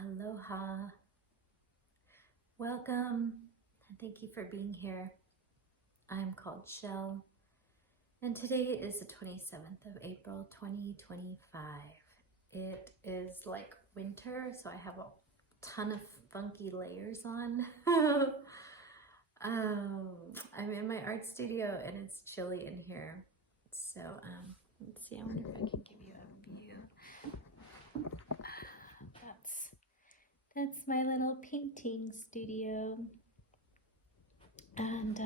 Aloha. Welcome and thank you for being here. I'm called Shell and today is the 27th of April 2025. It is like winter, so I have a ton of funky layers on. I'm in my art studio and it's chilly in here. So let's see, I wonder if I can give you a view. That's my little painting studio. And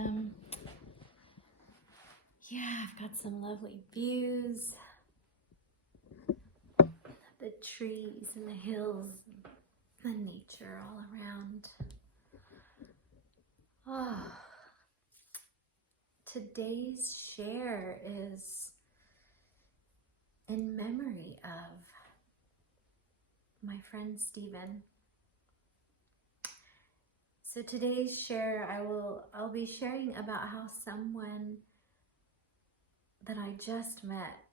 yeah, I've got some lovely views. The trees and the hills, the nature all around. Oh, today's share is in memory of my friend Steven. So today's share, I'll be sharing about how someone that I just met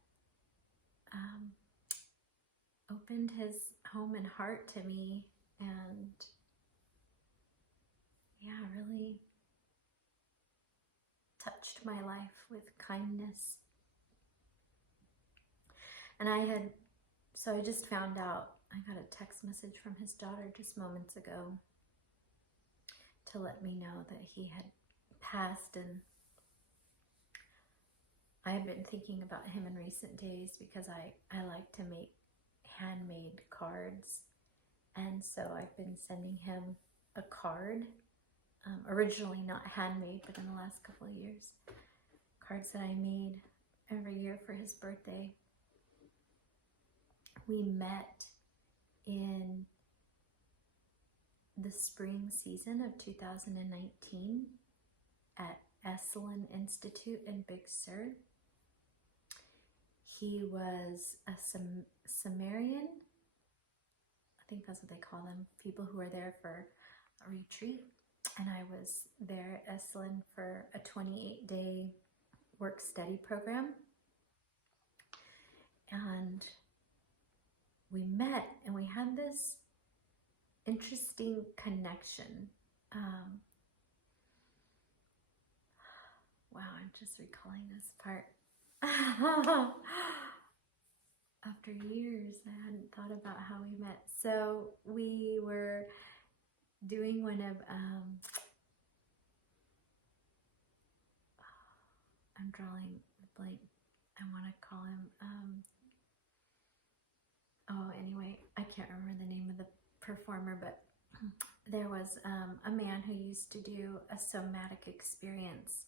opened his home and heart to me, and yeah, really touched my life with kindness. And I just found out, I got a text message from his daughter just moments ago to let me know that he had passed, and I've been thinking about him in recent days because I like to make handmade cards, and so I've been sending him a card, originally not handmade, but in the last couple of years, cards that I made every year for his birthday. We met in the spring season of 2019 at Esalen Institute in Big Sur. He was a Sumerian, I think that's what they call them, people who are there for a retreat. And I was there at Esalen for a 28-day work-study program. And we met and we had this interesting connection. Wow, I'm just recalling this part. After years, I hadn't thought about how we met. So we were doing one of, I'm drawing a blank. I want to call him, anyway, I can't remember the name of the performer, but there was a man who used to do a somatic experience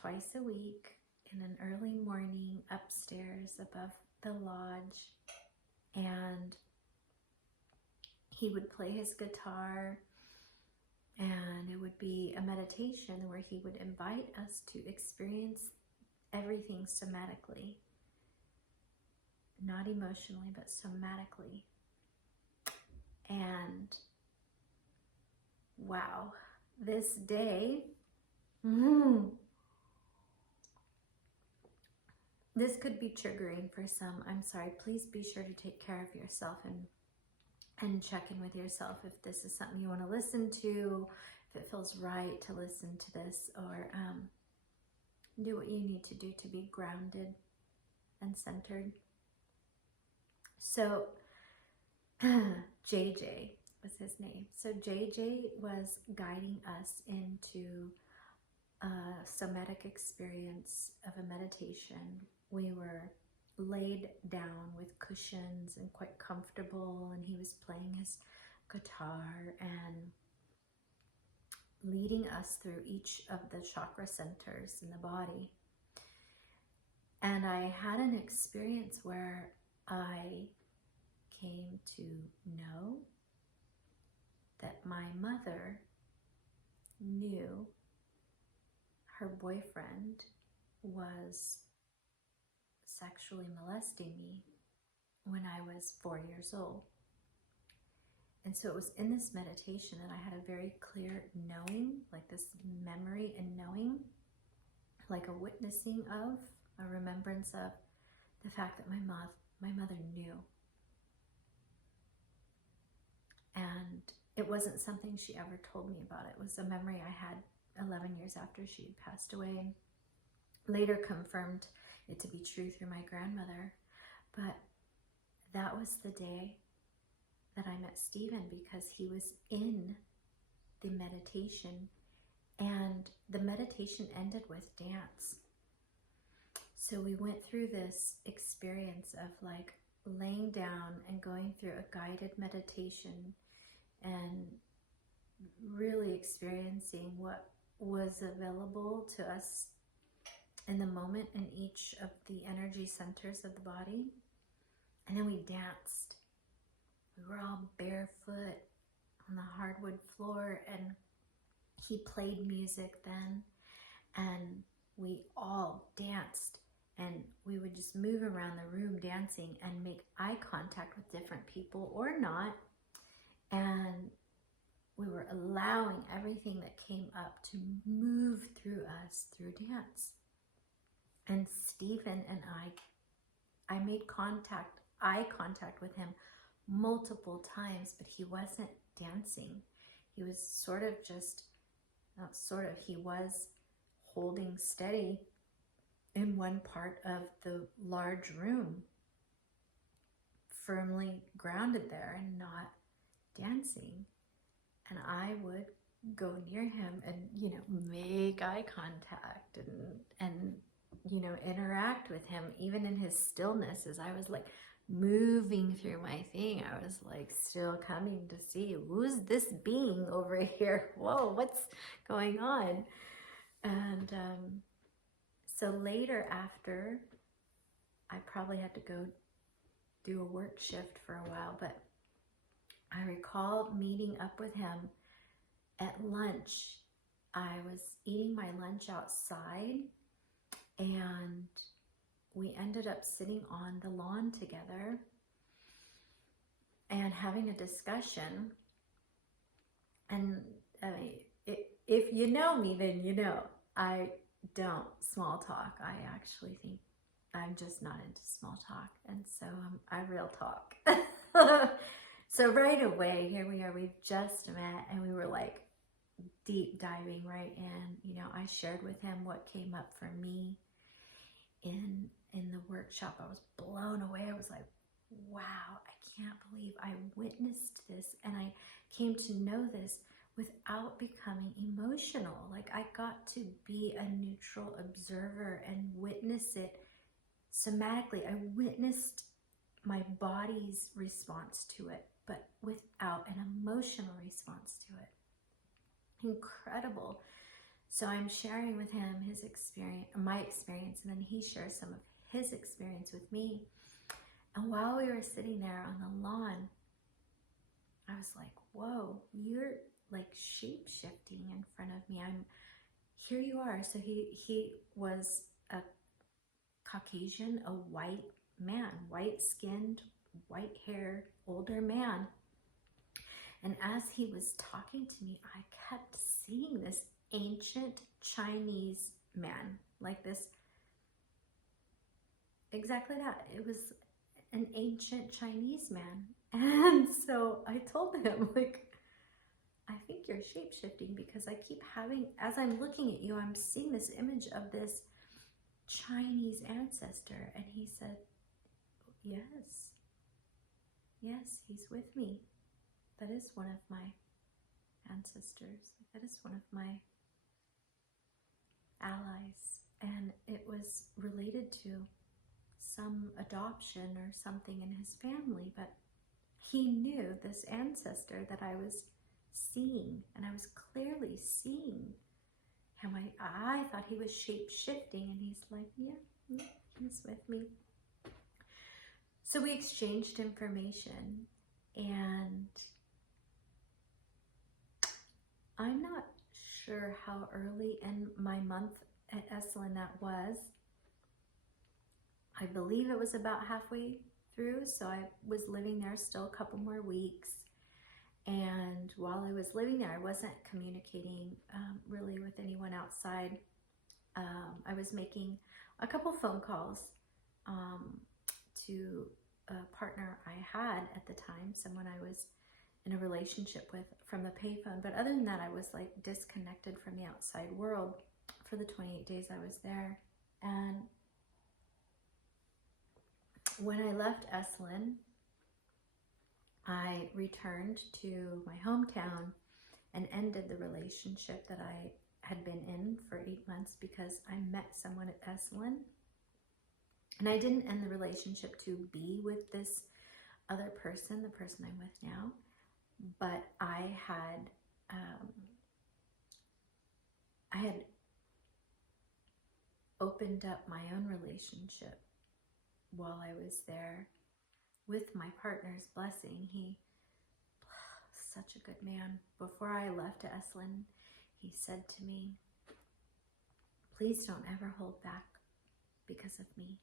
twice a week in an early morning upstairs above the lodge, and he would play his guitar, and it would be a meditation where he would invite us to experience everything somatically, not emotionally, but somatically. And wow, this day, this could be triggering for some. I'm sorry. Please be sure to take care of yourself and check in with yourself if this is something you want to listen to, if it feels right to listen to this, or do what you need to do to be grounded and centered. So JJ was his name. So JJ was guiding us into a somatic experience of a meditation. We were laid down with cushions and quite comfortable, and he was playing his guitar and leading us through each of the chakra centers in the body. And I had an experience where I came to know that my mother knew her boyfriend was sexually molesting me when I was 4 years old. And so it was in this meditation that I had a very clear knowing, like this memory and knowing, like a witnessing of, a remembrance of the fact that my mother knew. it wasn't something she ever told me about. It was a memory I had 11 years after she had passed away, and later confirmed it to be true through my grandmother. But that was the day that I met Steven, because he was in the meditation, and the meditation ended with dance. So we went through this experience of like laying down and going through a guided meditation and really experiencing what was available to us in the moment in each of the energy centers of the body. And then we danced. We were all barefoot on the hardwood floor, and he played music then, and we all danced, and we would just move around the room dancing and make eye contact with different people or not. And we were allowing everything that came up to move through us through dance. And Steven and I made eye contact with him multiple times, but he wasn't dancing. He was sort of just, not sort of, he was holding steady in one part of the large room, firmly grounded there and not dancing. And I would go near him and, you know, make eye contact and you know, interact with him, even in his stillness, as I was like moving through my thing. I was like still coming to see, who's this being over here? Whoa, what's going on? And so later, after, I probably had to go do a work shift for a while, but I recall meeting up with him at lunch. I was eating my lunch outside, and we ended up sitting on the lawn together and having a discussion. And I mean, if you know me, then you know I don't small talk. I actually think I'm just not into small talk, and so I real talk. So right away, here we are, we've just met, and we were like deep diving right in. You know, I shared with him what came up for me in the workshop. I was blown away. I was like, wow, I can't believe I witnessed this, and I came to know this without becoming emotional. Like, I got to be a neutral observer and witness it somatically. I witnessed my body's response to it, but without an emotional response to it. Incredible. So I'm sharing with him his experience, my experience, and then he shares some of his experience with me. And while we were sitting there on the lawn, I was like, whoa, you're like shape-shifting in front of me. Here you are. So he was a Caucasian, a white man, white-skinned, white-haired, older man. And as he was talking to me, I kept seeing this ancient Chinese man, like this, exactly that. It was an ancient Chinese man. And so I told him, like, I think you're shape-shifting, because I keep having, as I'm looking at you, I'm seeing this image of this Chinese ancestor. And he said, yes, he's with me. That is one of my ancestors. That is one of my allies. And it was related to some adoption or something in his family, but he knew this ancestor that I was seeing, and I was clearly seeing him. I thought he was shape-shifting, and he's like, yeah, he's with me. So we exchanged information, and I'm not sure how early in my month at Esalen that was. I believe it was about halfway through, so I was living there still a couple more weeks. And while I was living there, I wasn't communicating really with anyone outside. I was making a couple phone calls to a partner I had at the time, someone I was in a relationship with from the payphone. But other than that, I was like disconnected from the outside world for the 28 days I was there. And when I left Esalen, I returned to my hometown and ended the relationship that I had been in for 8 months because I met someone at Esalen. And I didn't end the relationship to be with this other person, the person I'm with now, but I had opened up my own relationship while I was there with my partner's blessing. He was such a good man. Before I left to Esalen, he said to me, please don't ever hold back because of me.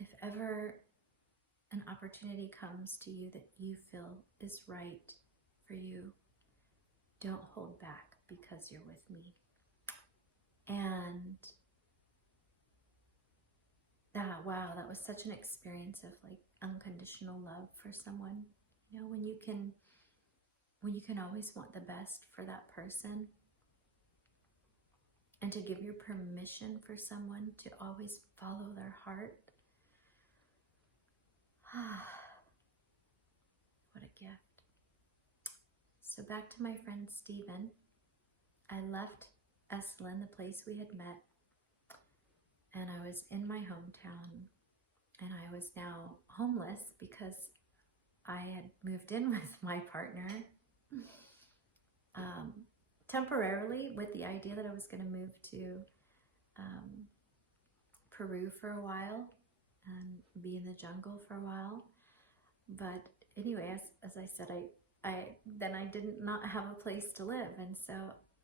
If ever an opportunity comes to you that you feel is right for you, don't hold back because you're with me. And wow, that was such an experience of like unconditional love for someone. You know, when you can always want the best for that person, and to give your permission for someone to always follow their heart. What a gift. So back to my friend Steven. I left Esalen, the place we had met, and I was in my hometown, and I was now homeless because I had moved in with my partner temporarily with the idea that I was going to move to Peru for a while and be in the jungle for a while. But anyway, as I said, I did not have a place to live, and so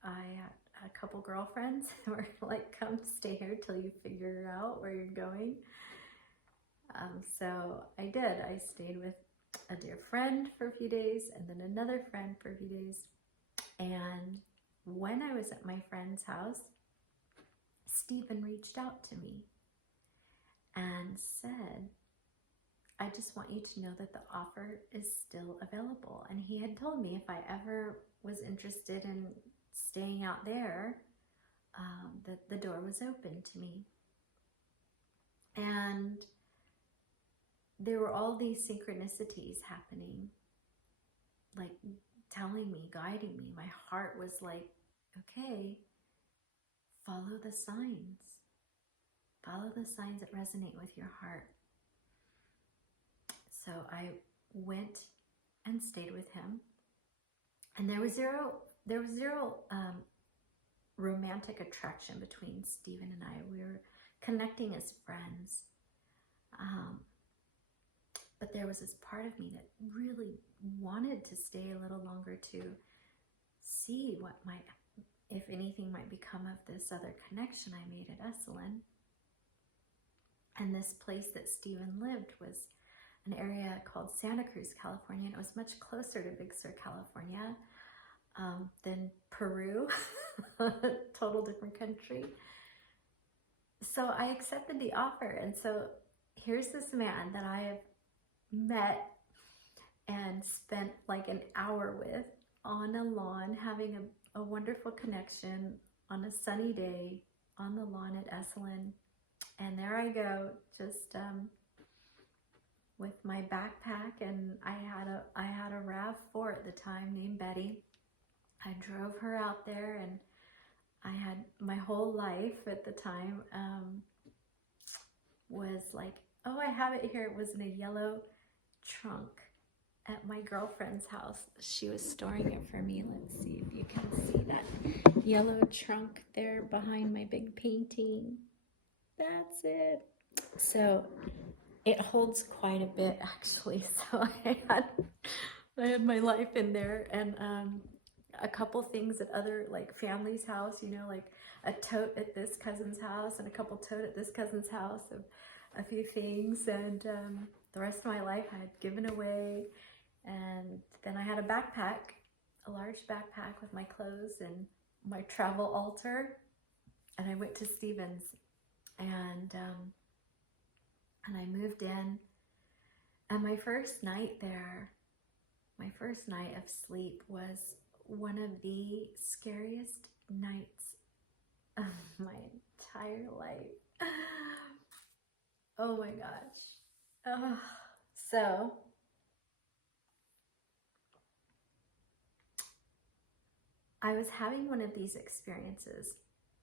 I had a couple girlfriends who were like, come stay here till you figure out where you're going. So I did. I stayed with a dear friend for a few days, and then another friend for a few days. And when I was at my friend's house, Steven reached out to me and said, I just want you to know that the offer is still available. And he had told me if I ever was interested in staying out there, that the door was open to me. And there were all these synchronicities happening, like telling me, guiding me. My heart was like, okay, follow the signs. Follow the signs that resonate with your heart. So I went and stayed with him, and there was zero romantic attraction between Steven and I. We were connecting as friends, but there was this part of me that really wanted to stay a little longer to see what might, if anything, might become of this other connection I made at Esalen. And this place that Steven lived was an area called Santa Cruz, California, and it was much closer to Big Sur, California, than Peru, total different country. So I accepted the offer, and so here's this man that I have met and spent like an hour with on a lawn, having a wonderful connection on a sunny day on the lawn at Esalen. And there I go, just with my backpack, and I had a RAV4 at the time named Betty. I drove her out there, and I had my whole life at the time was like, oh, I have it here. It was in a yellow trunk at my girlfriend's house. She was storing it for me. Let's see if you can see that yellow trunk there behind my big painting. That's it. So it holds quite a bit, actually. So I had my life in there, and a couple things at other like family's house, you know, like a tote at this cousin's house and a couple tote at this cousin's house of a few things, and the rest of my life I had given away. And then I had a backpack, a large backpack with my clothes and my travel altar, and I went to Steven's, and I moved in, and my first night there, My first night of sleep was one of the scariest nights of my entire life. Oh my gosh. So I was having one of these experiences,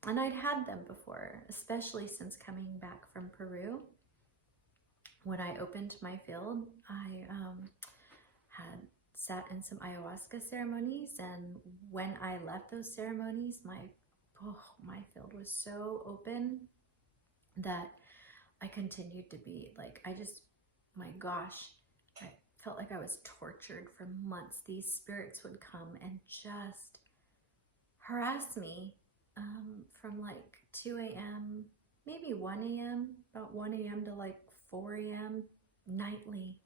and I'd had them before, especially since coming back from Peru. When I opened my field, I had sat in some ayahuasca ceremonies, and when I left those ceremonies, my field was so open that I continued to be like, my gosh, I felt like I was tortured for months. These spirits would come and just harass me from like 2 a.m., maybe 1 a.m., about 1 a.m. to like 4 a.m. nightly.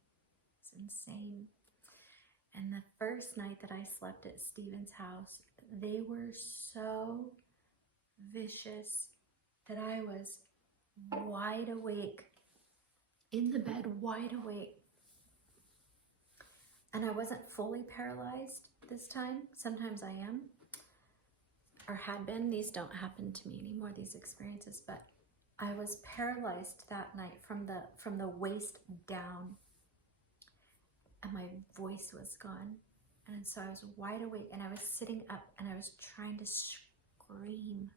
It's insane. And the first night that I slept at Steven's house, they were so vicious that I was wide awake, in the bed, wide awake. And I wasn't fully paralyzed this time. Sometimes I am, or had been. These don't happen to me anymore, these experiences, but I was paralyzed that night from the waist down, and my voice was gone. And so I was wide awake, and I was sitting up, and I was trying to scream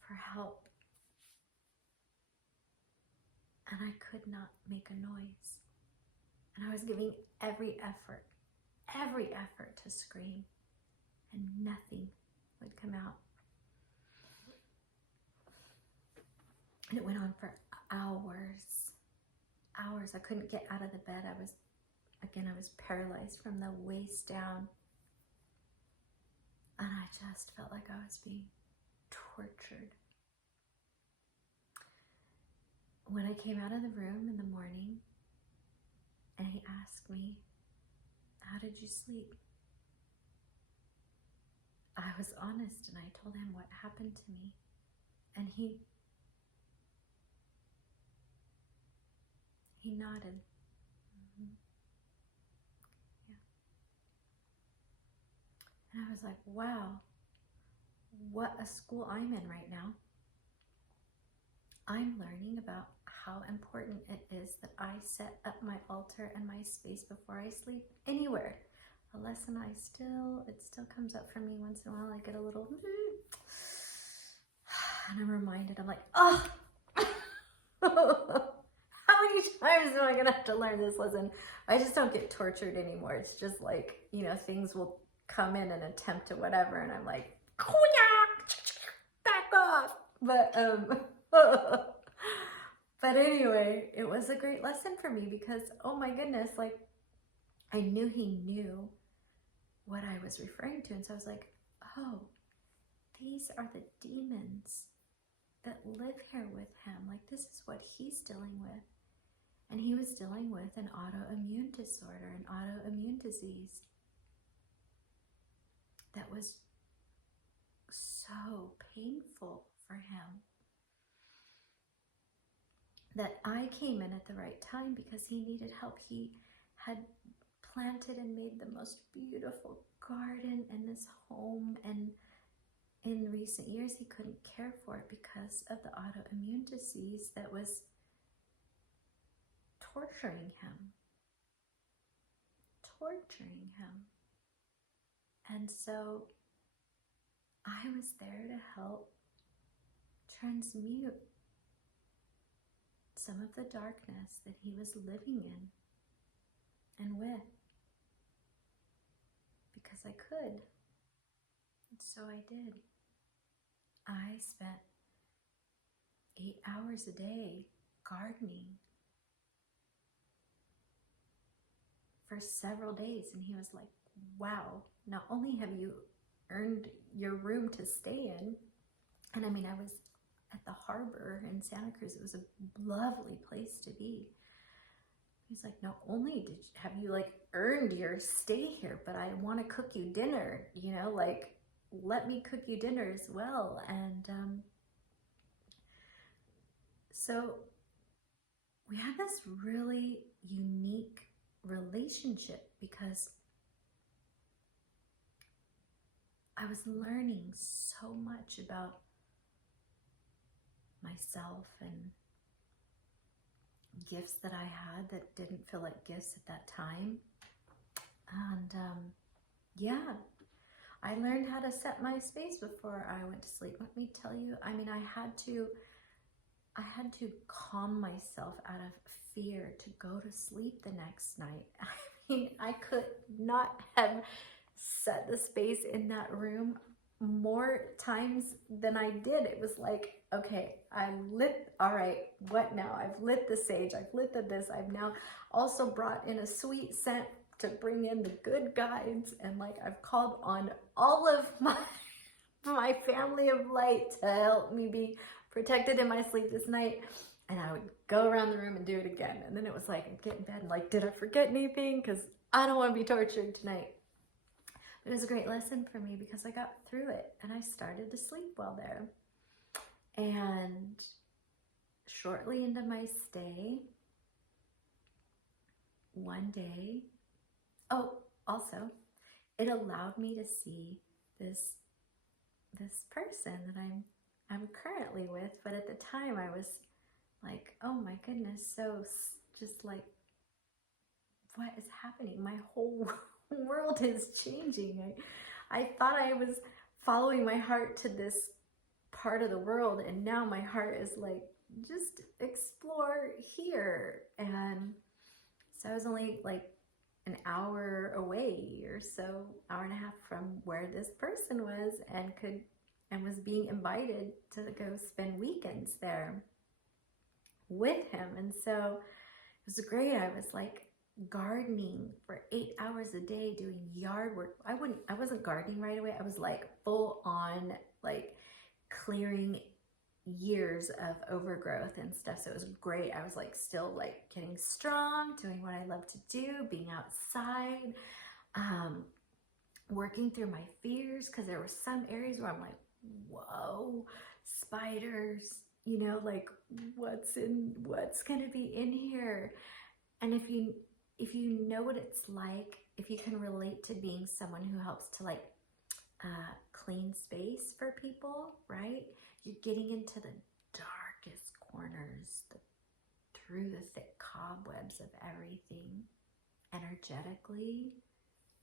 for help, and I could not make a noise. And I was giving every effort to scream, and nothing would come out. And it went on for hours. I couldn't get out of the bed. I was paralyzed from the waist down. And I just felt like I was being tortured. When I came out of the room in the morning, and he asked me, "How did you sleep?" I was honest, and I told him what happened to me. And he nodded. Yeah. And I was like, wow, what a school I'm in right now. I'm learning about how important it is that I set up my altar and my space before I sleep anywhere. A lesson it still comes up for me once in a while. I get a little, and I'm reminded, I'm like, oh, how many times am I gonna have to learn this lesson? I just don't get tortured anymore. It's just like, things will come in and attempt to whatever, and I'm like, back off. But anyway, it was a great lesson for me because, oh my goodness, like, I knew he knew what I was referring to. And so I was like, oh, these are the demons that live here with him. Like, this is what he's dealing with. And he was dealing with an autoimmune disorder, an autoimmune disease that was so painful for him, that I came in at the right time because he needed help. He had planted and made the most beautiful garden in his home, and in recent years he couldn't care for it because of the autoimmune disease that was torturing him. And so I was there to help transmute some of the darkness that he was living in and with, because I could. And so I did. I spent 8 hours a day gardening for several days, and he was like, wow, not only have you earned your room to stay in, and I mean, I was at the harbor in Santa Cruz. It was a lovely place to be. He's like, not only have you like earned your stay here, but I want to cook you dinner, like, let me cook you dinner as well. And so we had this really unique relationship, because I was learning so much about myself and gifts that I had that didn't feel like gifts at that time. And yeah, I learned how to set my space before I went to sleep. Let me tell you, I mean, I had to calm myself out of fear to go to sleep the next night. I mean, I could not have set the space in that room more times than I did. It was like, okay, all right, what now? I've lit the sage, I've lit this, I've now also brought in a sweet scent to bring in the good guides, and like I've called on all of my family of light to help me be protected in my sleep this night. And I would go around the room and do it again. And then it was like, I'd get in bed and like, did I forget anything? Because I don't want to be tortured tonight. But it was a great lesson for me because I got through it and I started to sleep well there. And shortly into my stay, one day, also, it allowed me to see this person that I'm currently with, but at the time I was like, oh my goodness, so just like, what is happening? My whole world is changing. I thought I was following my heart to this part of the world, and now my heart is like, just explore here. And so I was only like an hour away or so, hour and a half from where this person was, and was being invited to go spend weekends there with him. And so it was great. I was like gardening for 8 hours a day, doing yard work. I wasn't gardening right away. I was like full on like clearing years of overgrowth and stuff. So it was great. I was like still like getting strong, doing what I love to do, being outside, working through my fears, because there were some areas where I'm like, whoa, spiders, you know, like what's gonna be in here? And if you know what it's like, if you can relate to being someone who helps to like clean space for people, right? You're getting into the darkest corners, through the thick cobwebs of everything, energetically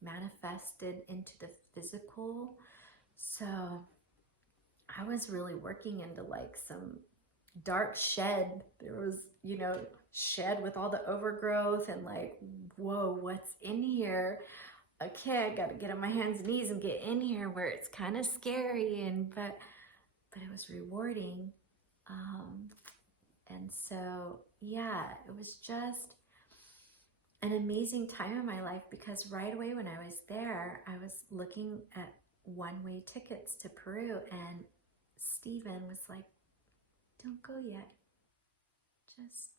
manifested into the physical. So I was really working into like some dark shed. There was, you know, shed with all the overgrowth, and like, whoa, what's in here? Okay, I gotta get on my hands and knees and get in here where it's kind of scary, but it was rewarding. And so, yeah, it was just an amazing time in my life, because right away when I was there, I was looking at one-way tickets to Peru, and Steven was like, don't go yet. Just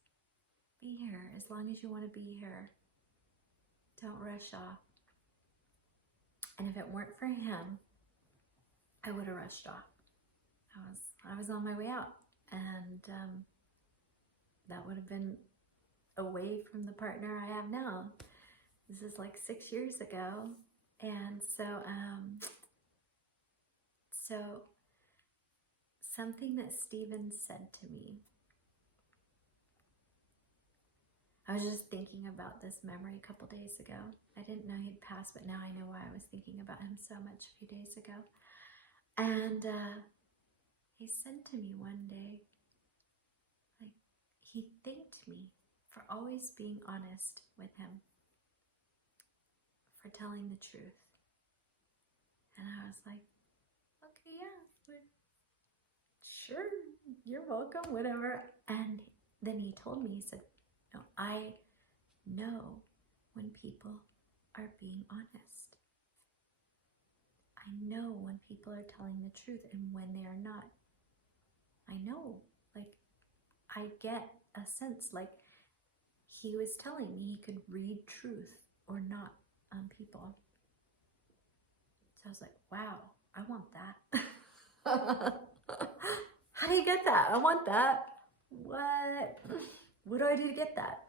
be here as long as you want to be here. Don't rush off. And if it weren't for him, I would have rushed off. I was on my way out, and that would have been away from the partner I have now. This is like 6 years ago. And so something that Steven said to me, I was just thinking about this memory a couple days ago. I didn't know he'd passed, but now I know why I was thinking about him so much a few days ago. And he said to me one day, like, he thanked me for always being honest with him, for telling the truth. And I was like, okay, yeah, sure, you're welcome, whatever. And then he told me, he said, no, I know when people are being honest. I know when people are telling the truth and when they are not. I know, like, I get a sense, like, he was telling me he could read truth or not on people. So I was like, wow, I want that. How do you get that? I want that. What do I do to get that?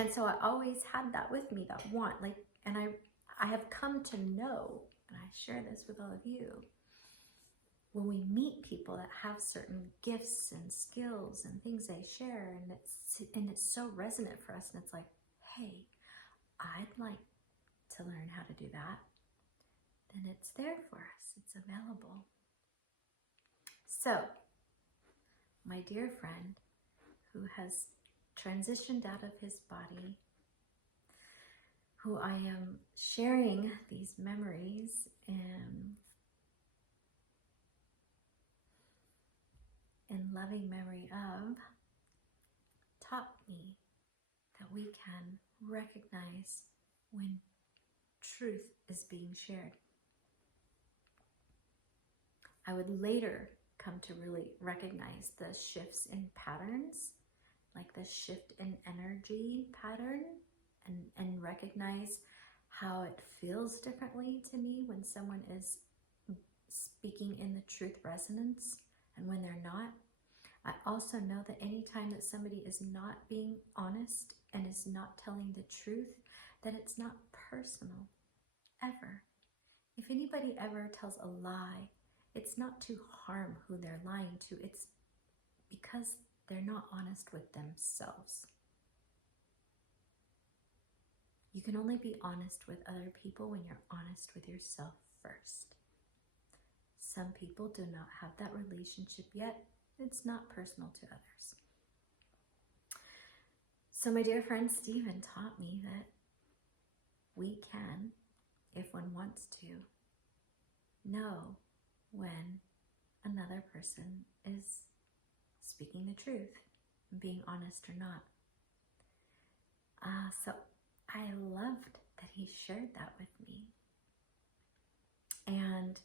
And so I always had that with me, that want, like, and I have come to know, and I share this with all of you, when we meet people that have certain gifts and skills and things they share, and it's so resonant for us, and it's like, hey, I'd like to learn how to do that, then it's there for us, it's available. So, my dear friend who has transitioned out of his body, who I am sharing these memories in loving memory of, taught me that we can recognize when truth is being shared. I would later come to really recognize the shifts in patterns, like the shift in energy pattern, and recognize how it feels differently to me when someone is speaking in the truth resonance and when they're not. I also know that anytime that somebody is not being honest and is not telling the truth, that it's not personal, ever. If anybody ever tells a lie, it's not to harm who they're lying to, it's because they're not honest with themselves. You can only be honest with other people when you're honest with yourself first. Some people do not have that relationship yet. It's not personal to others. So my dear friend Steven taught me that we can, if one wants to, know when another person is speaking the truth, being honest or not. So I loved that he shared that with me. And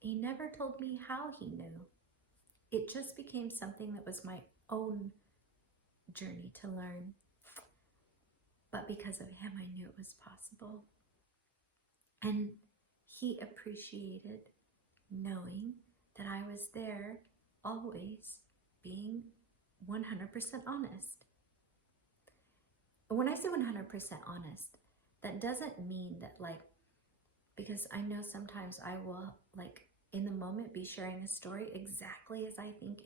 he never told me how he knew. It just became something that was my own journey to learn. But because of him, I knew it was possible. And he appreciated knowing that I was there, always being 100% honest. When I say 100% honest, that doesn't mean that, like, because I know sometimes I will, like, in the moment be sharing a story exactly as I think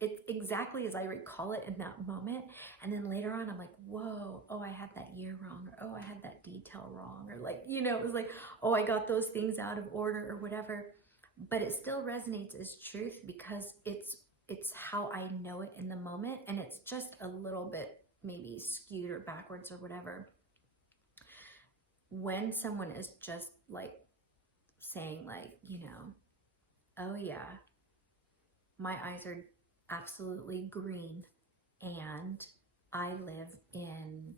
it's exactly as I recall it in that moment, and then later on I'm like, whoa, oh, I had that year wrong, or oh, I had that detail wrong, or like, you know, it was like, oh, I got those things out of order or whatever, but it still resonates as truth because it's how I know it in the moment, and it's just a little bit maybe skewed or backwards or whatever. When someone is just like saying, like, you know, oh yeah, my eyes are absolutely green and I live in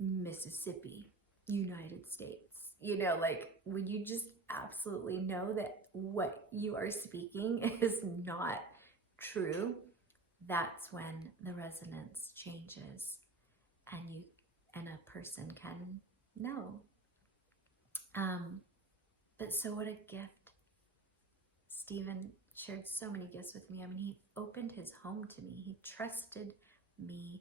Mississippi, United States. You know, like when you just absolutely know that what you are speaking is not true, that's when the resonance changes and a person can know. But so what a gift. Steven shared so many gifts with me. I mean, he opened his home to me. He trusted me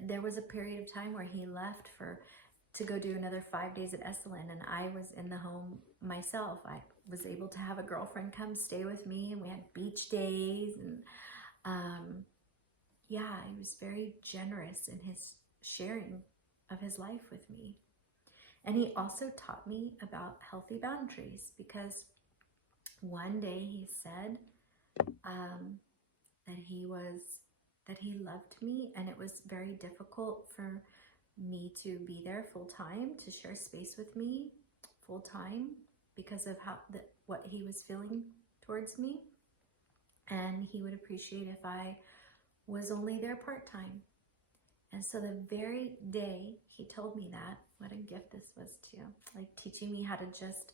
there was a period of time where he left to go do another 5 days at Esalen, and I was in the home myself. I was able to have a girlfriend come stay with me, and we had beach days, and yeah, he was very generous in his sharing of his life with me. And he also taught me about healthy boundaries, because one day he said that he loved me, and it was very difficult for me to be there full time, to share space with me full time because of what he was feeling towards me. And he would appreciate if I was only there part time. And so the very day he told me that, what a gift this was too, like teaching me how to just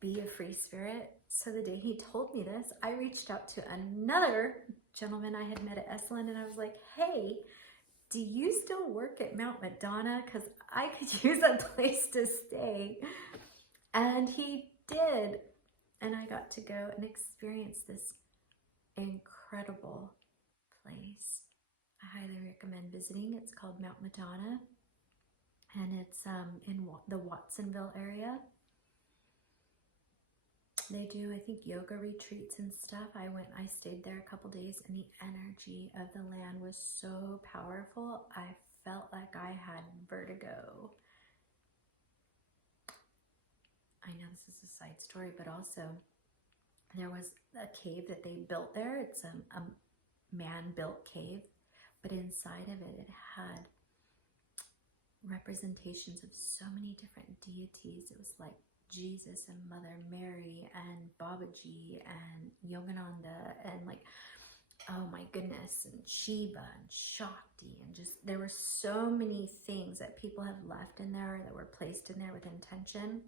be a free spirit. So the day he told me this, I reached out to another gentleman I had met at Esalen, and I was like, hey, do you still work at Mount Madonna? Because I could use a place to stay. And he did. And I got to go and experience this incredible place. I highly recommend visiting. It's called Mount Madonna, and it's in the Watsonville area. They do, I think, yoga retreats and stuff. I stayed there a couple days, and the energy of the land was so powerful. I felt like I had vertigo. I know this is a side story, but also there was a cave that they built there. It's a man-built cave, but inside of it, it had representations of so many different deities. It was like Jesus and Mother Mary and Babaji and Yogananda and like, oh my goodness, and Shiva and Shakti, and just, there were so many things that people have left in there that were placed in there with intention.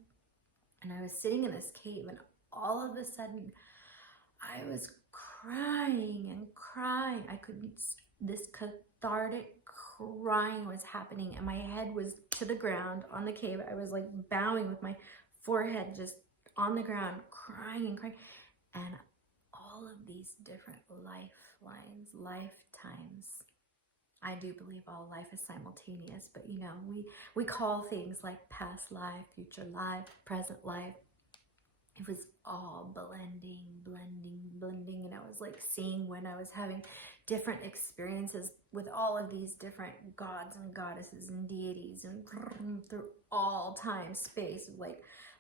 And I was sitting in this cave, and all of a sudden I was crying and crying. I couldn't, this cathartic crying was happening, and my head was to the ground on the cave. I was like bowing with my forehead just on the ground, crying and crying. And all of these different lifelines, lifetimes. I do believe all life is simultaneous, but you know, we call things like past life, future life, present life. It was all blending, and I was like seeing when I was having different experiences with all of these different gods and goddesses and deities, and through all time, space,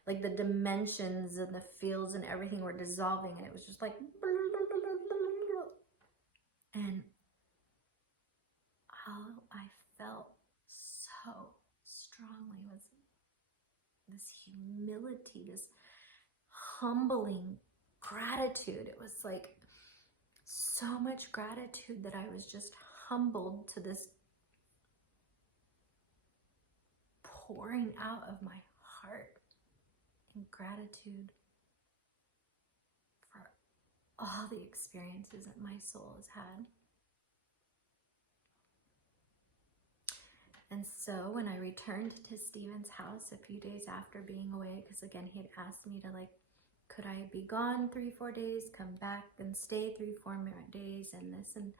like the dimensions and the fields and everything were dissolving, and it was just like, and all I felt so strongly was this humility, this humbling gratitude. It was like so much gratitude that I was just humbled to this pouring out of my heart in gratitude for all the experiences that my soul has had. And so when I returned to Steven's house a few days after being away, because again, he had asked me to like, could I be gone 3-4 days, come back and stay 3-4 more days, and this, and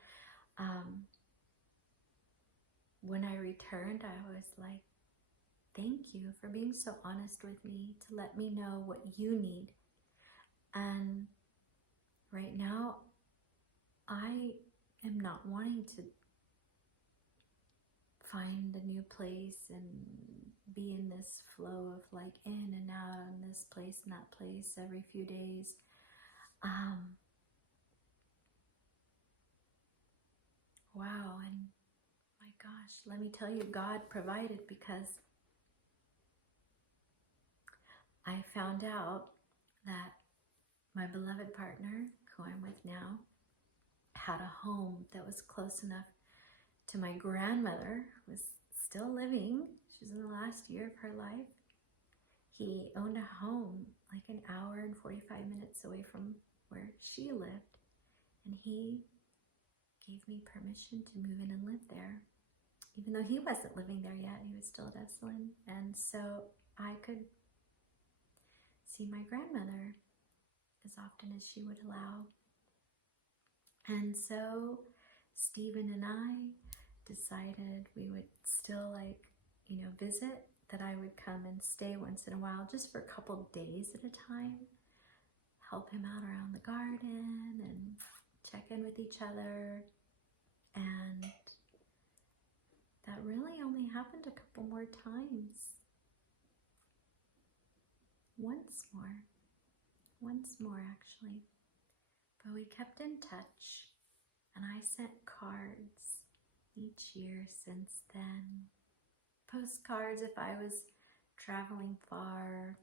when I returned, I was like, thank you for being so honest with me to let me know what you need. And right now, I am not wanting to find a new place and be in this flow of like in and out in this place and that place every few days. Wow, and my gosh, let me tell you, God provided, because I found out that my beloved partner, who I'm with now, had a home that was close enough to my grandmother, who was still living. She's in the last year of her life. He owned a home like an hour and 45 minutes away from where she lived, and he gave me permission to move in and live there, even though he wasn't living there yet. He was still at Esalen, and so I could see my grandmother as often as she would allow. And so Steven and I decided we would still visit, that I would come and stay once in a while, just for a couple days at a time, help him out around the garden and check in with each other. And that really only happened a couple more times. Once more actually. But we kept in touch, and I sent cards each year since then. Postcards if I was traveling far.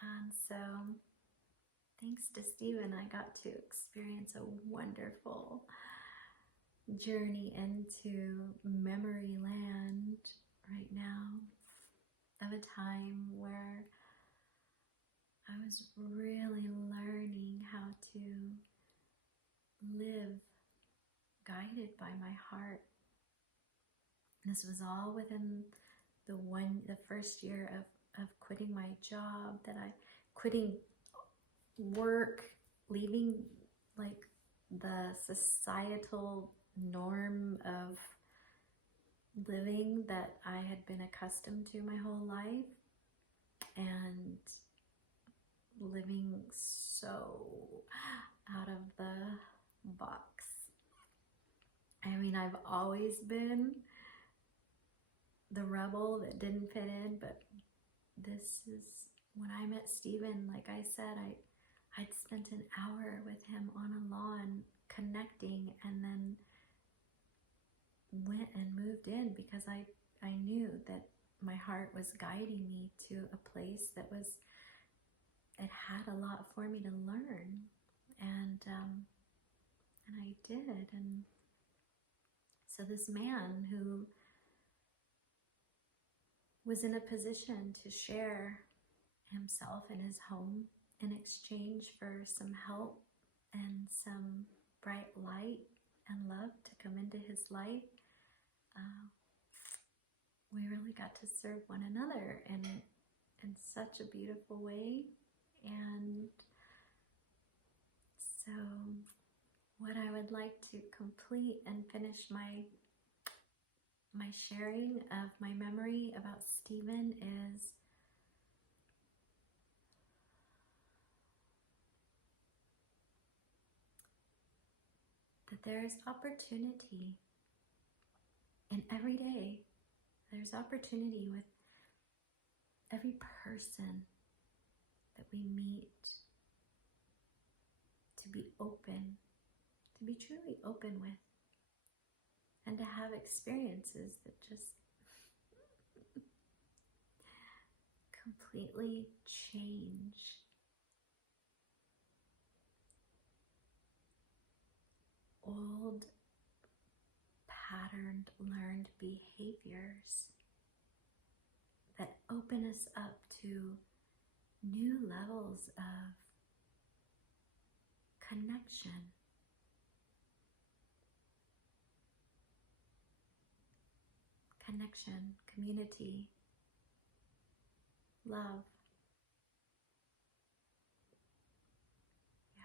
And so thanks to Steven, I got to experience a wonderful journey into memory land right now, of a time where I was really learning how to live guided by my heart. This was all within the first year of quitting my job, quitting work, leaving like the societal norm of living that I had been accustomed to my whole life, and living so out of the box. I mean, I've always been the rebel that didn't fit in, but this is, when I met Steven, like I said, I'd spent an hour with him on a lawn connecting, and then went and moved in because I knew that my heart was guiding me to a place that was, it had a lot for me to learn, and I did. And so this man who was in a position to share himself and his home in exchange for some help and some bright light and love to come into his life, we really got to serve one another in such a beautiful way. And so what I would like to complete and finish my sharing of my memory about Steven is that there is opportunity in every day. There's opportunity with every person that we meet to be open, to be truly open with, and to have experiences that just completely change old patterned, learned behaviors that open us up to new levels of connection, community, love. Yeah.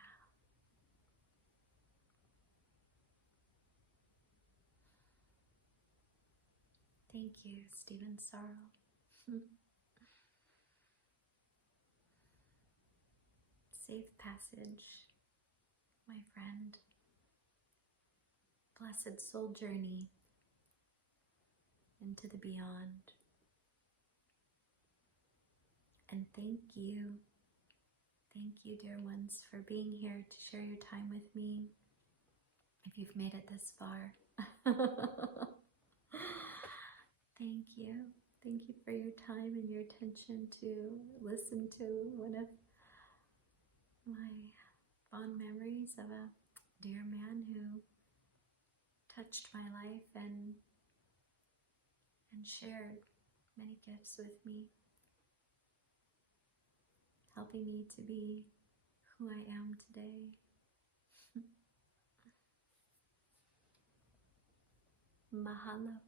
Thank you, Steven Sarle. Safe passage, my friend. Blessed soul journey into the beyond. And thank you, dear ones, for being here to share your time with me. If you've made it this far, thank you. Thank you for your time and your attention to listen to one of my fond memories of a dear man who touched my life and shared many gifts with me, helping me to be who I am today. Mahalo.